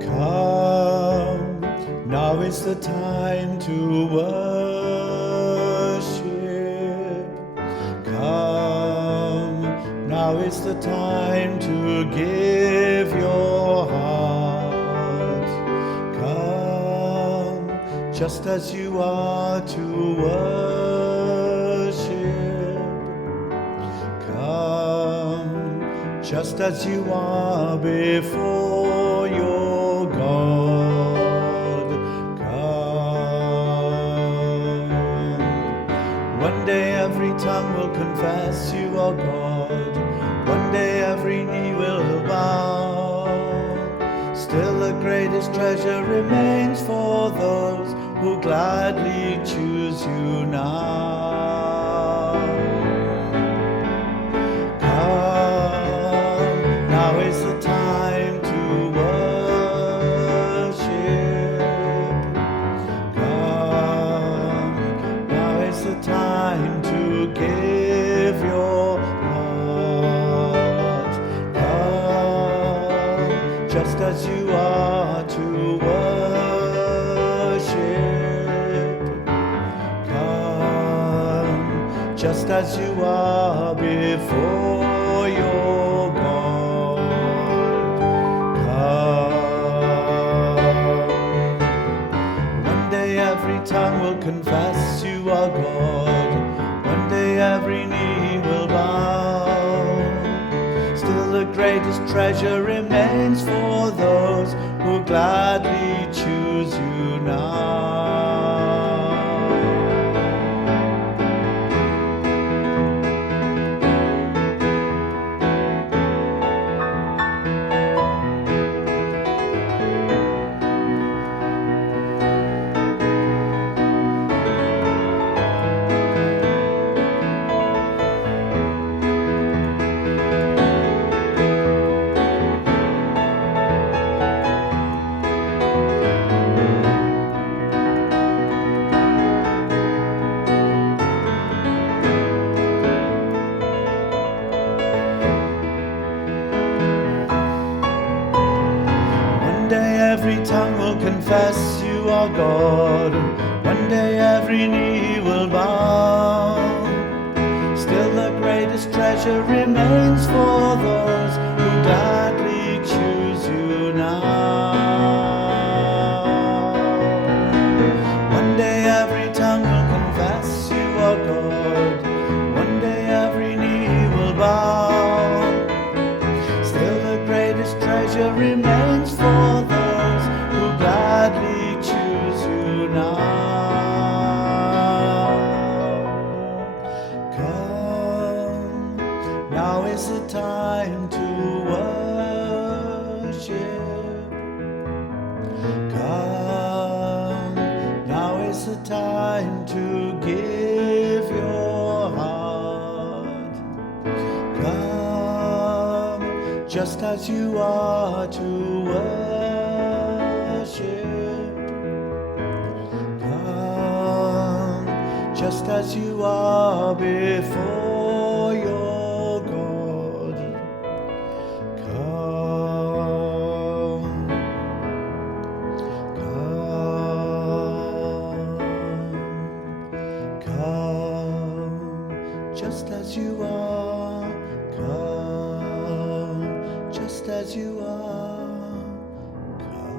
Come, now is the time to worship. Come, now is the time to give your heart. Come, just as you are to worship. Come, just as you are before your God. Come. One day every tongue will confess you are God. One day every knee will bow. Still the greatest treasure remains for those who gladly choose you now. Come, now is the time to worship. Come, now is the time to give your heart. Come, just as you are to worship. Come, just as you are before your God. Come. One day every tongue will confess you are God. One day every knee will bow. Still the greatest treasure remains for those who gladly choose you now. One day every tongue will confess you are God. One day every knee will bow. Still the greatest treasure remains for those who gladly choose you now. One day every tongue will confess you are God. One day every knee will bow. Still the greatest treasure remains for those who gladly choose you now. Come, now is the time to worship. Come, now is the time to give your heart. Come, just as you are to worship. Come, just as you are before your God. Come, come, come, just as you are. Come, just as you are. Come.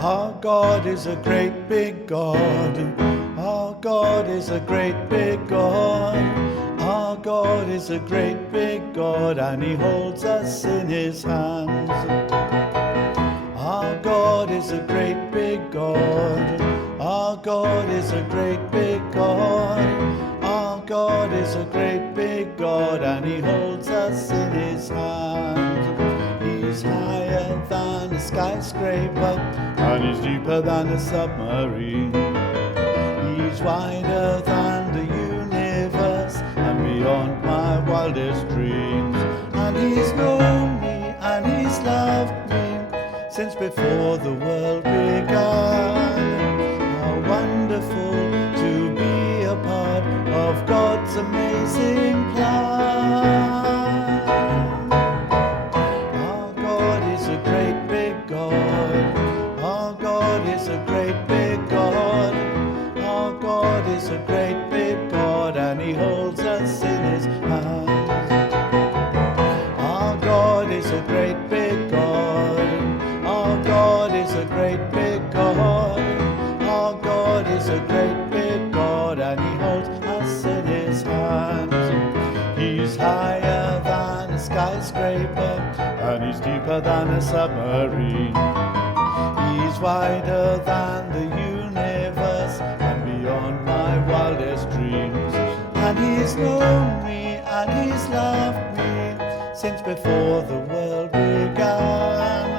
Our God is a great big God. Our God is a great big God. Our God is a great big God, and He holds us in His hands. Our God is a great big God. Our God is a great big God. Our God is a great big God, and He holds us in His hand. He's higher than a skyscraper, and He's deeper than a submarine. He's wider than the universe, and beyond my wildest dreams. And He's known me, and He's loved me since before the world began. How wonderful to be a part God's amazing plan. Our God is a great big God. Our God is a great big God. Our God is a great big God, and He holds us in His hands. Our God is a great big God. Our God is a great big God. Our God is a great big God, and He holds us in His hands. He's higher than a skyscraper, and He's deeper than a submarine. He's wider than the universe, and beyond my wildest dreams. And He's known me, and He's loved me since before the world began.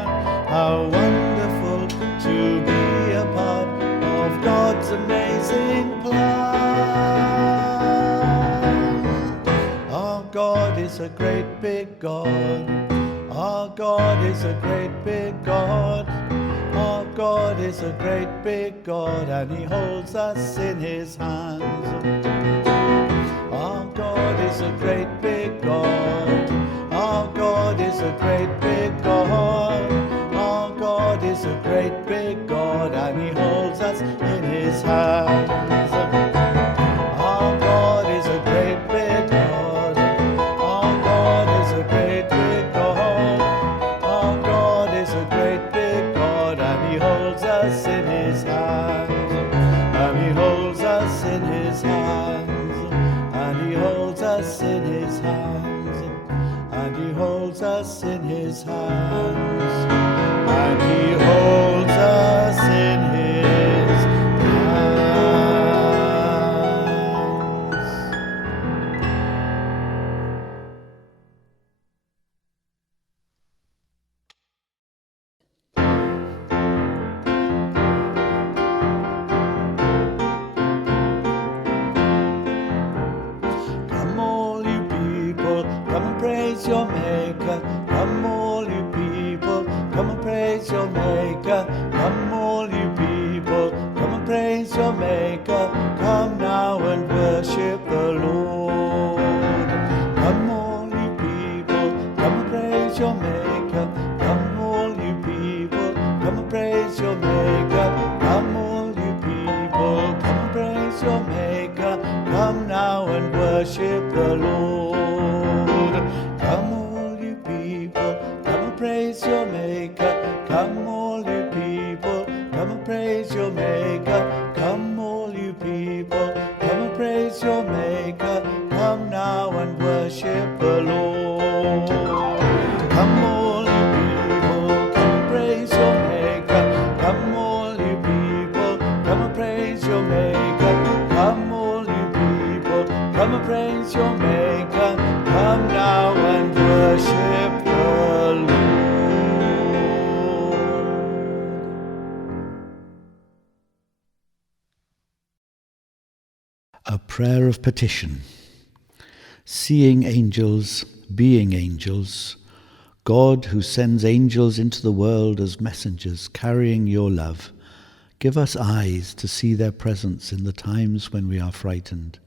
How wonderful to be a part of God's amazing plan. Our God is a great big God. Our God is a great big God. Our God is a great big God, and He holds us in His hands. Our God is a great big God. Our God is a great big God. Our God is a great big God, and He holds us in His hands. Our God is a great big God. Our God is a great big God. Our God is a great big God, and He holds us in His hands. And He holds us in His hands. And He holds us in His hands. And He holds us in His hands. And He holds us in His hands. Come all you people, come and praise your Maker. Come all you people, come and praise your Maker. Come all you people, come and praise your Maker. Come now and worship the Lord. Come all you people, come and praise your Maker. Come all you people, come and praise your Maker. Come all you people, come and praise your Maker. Come now and worship the Lord. Come all you people, come and praise your Maker. Come all you people, come and praise your Maker. Come all you people, come and praise your Maker. Come now and worship the Lord. Come all you people, come and praise your Maker. Come all you people, come and praise your Maker. Come all you people, come and praise your Maker. Come now and worship the Lord. A prayer of petition. Seeing angels, being angels, God who sends angels into the world as messengers carrying your love, give us eyes to see their presence in the times when we are frightened.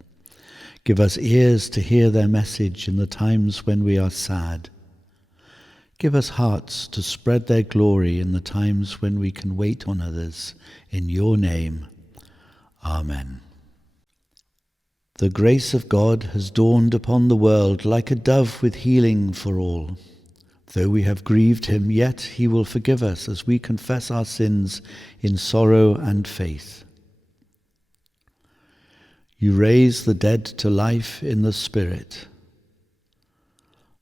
Give us ears to hear their message in the times when we are sad. Give us hearts to spread their glory in the times when we can wait on others. In your name, Amen. The grace of God has dawned upon the world like a dove with healing for all. Though we have grieved him, yet he will forgive us as we confess our sins in sorrow and faith. You raise the dead to life in the Spirit.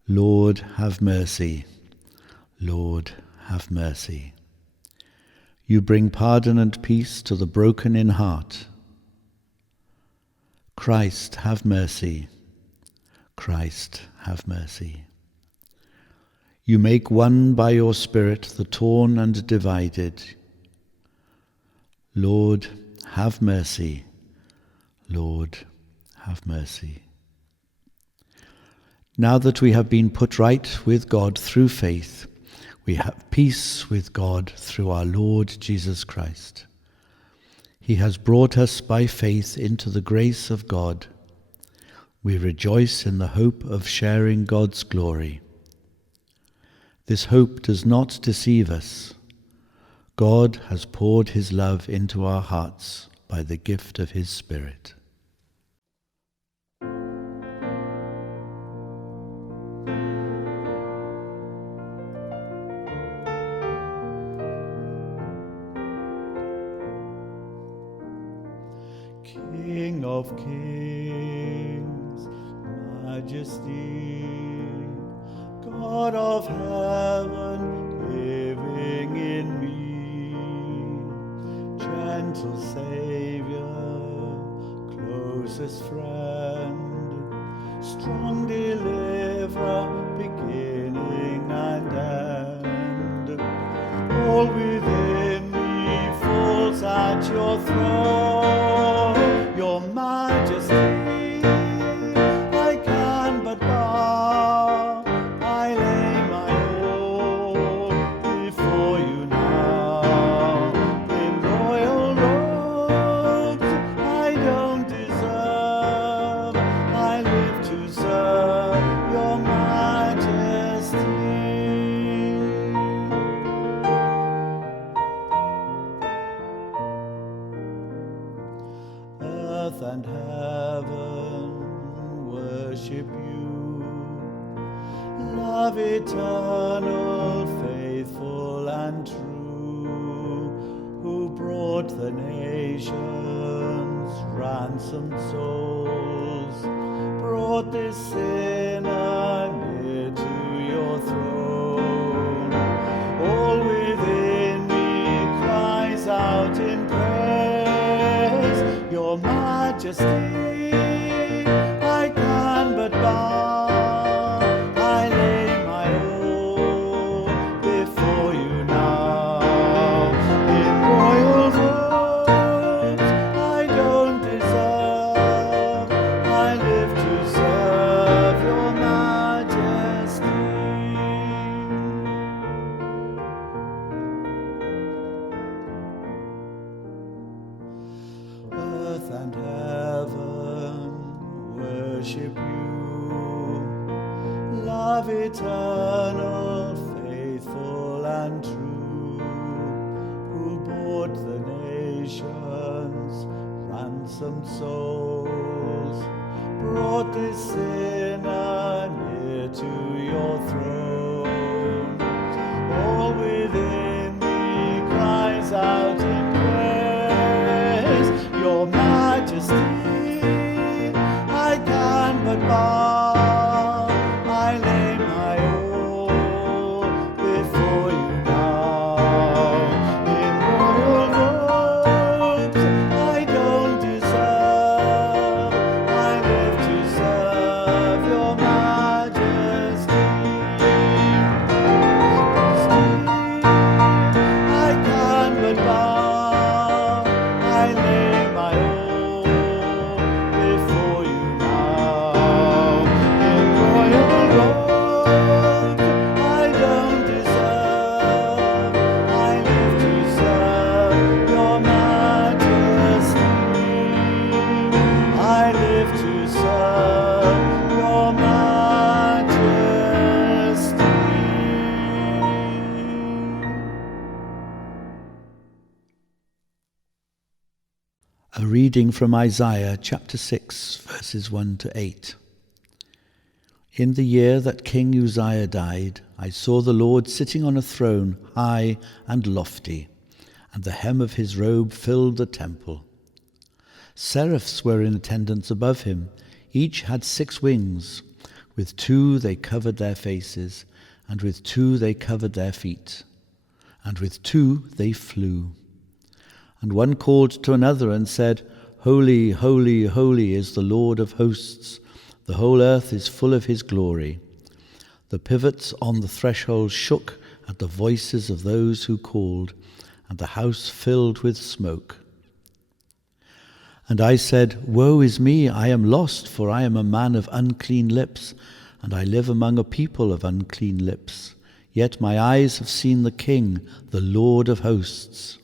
Lord, have mercy. Lord, have mercy. You bring pardon and peace to the broken in heart. Christ, have mercy. Christ, have mercy. You make one by your Spirit the torn and divided. Lord, have mercy. Lord, have mercy. Now that we have been put right with God through faith, we have peace with God through our Lord Jesus Christ. He has brought us by faith into the grace of God. We rejoice in the hope of sharing God's glory. This hope does not deceive us. God has poured his love into our hearts by the gift of his Spirit. King of kings, majesty, God of heaven, living in me, gentle Saviour, closest friend, strong deliverer, beginning and end. All within me falls at your throne, your majesty, I can but bow. I lay my all before you now. In royal robes I don't deserve, I live to serve your majesty. Earth and heaven worship you, love eternal, faithful and true, who brought the nations ransomed souls, brought this sinner near to your throne. All within me cries out in praise, your majesty, I can but bow. I lay my all before you now. In royal robes I don't deserve, I live to serve your majesty. Earth and heaven worship you, love eternal, faithful and true, who bought the nations, ransomed souls, brought this sinner near to your throne. All within me cries out in praise, your majesty, I can but bow. I lay my all before you now. In royal robes I don't deserve, I live to serve your majesty. I can but bow. I lay my all before you now. In royal robes I don't deserve, I live to serve your majesty. I live to serve your majesty. A reading from Isaiah chapter 6, verses 1 to 8. In the year that King Uzziah died, I saw the Lord sitting on a throne high and lofty, and the hem of his robe filled the temple. Seraphs were in attendance above him. Each had 6 wings. With 2 they covered their faces, and with 2 they covered their feet, and with 2 they flew. And one called to another and said, Holy, holy, holy is the Lord of hosts. The whole earth is full of his glory. The pivots on the threshold shook at the voices of those who called, and the house filled with smoke. And I said, Woe is me, I am lost, for I am a man of unclean lips, and I live among a people of unclean lips. Yet my eyes have seen the King, the Lord of hosts.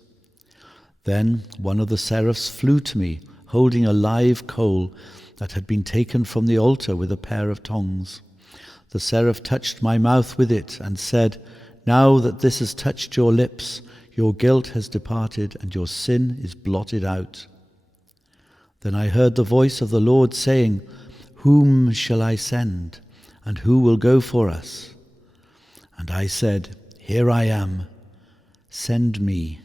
Then one of the seraphs flew to me, holding a live coal, that had been taken from the altar with a pair of tongs. The seraph touched my mouth with it and said, "Now that this has touched your lips, your guilt has departed and your sin is blotted out." Then I heard the voice of the Lord saying, "Whom shall I send, and who will go for us?" And I said, "Here I am, send me."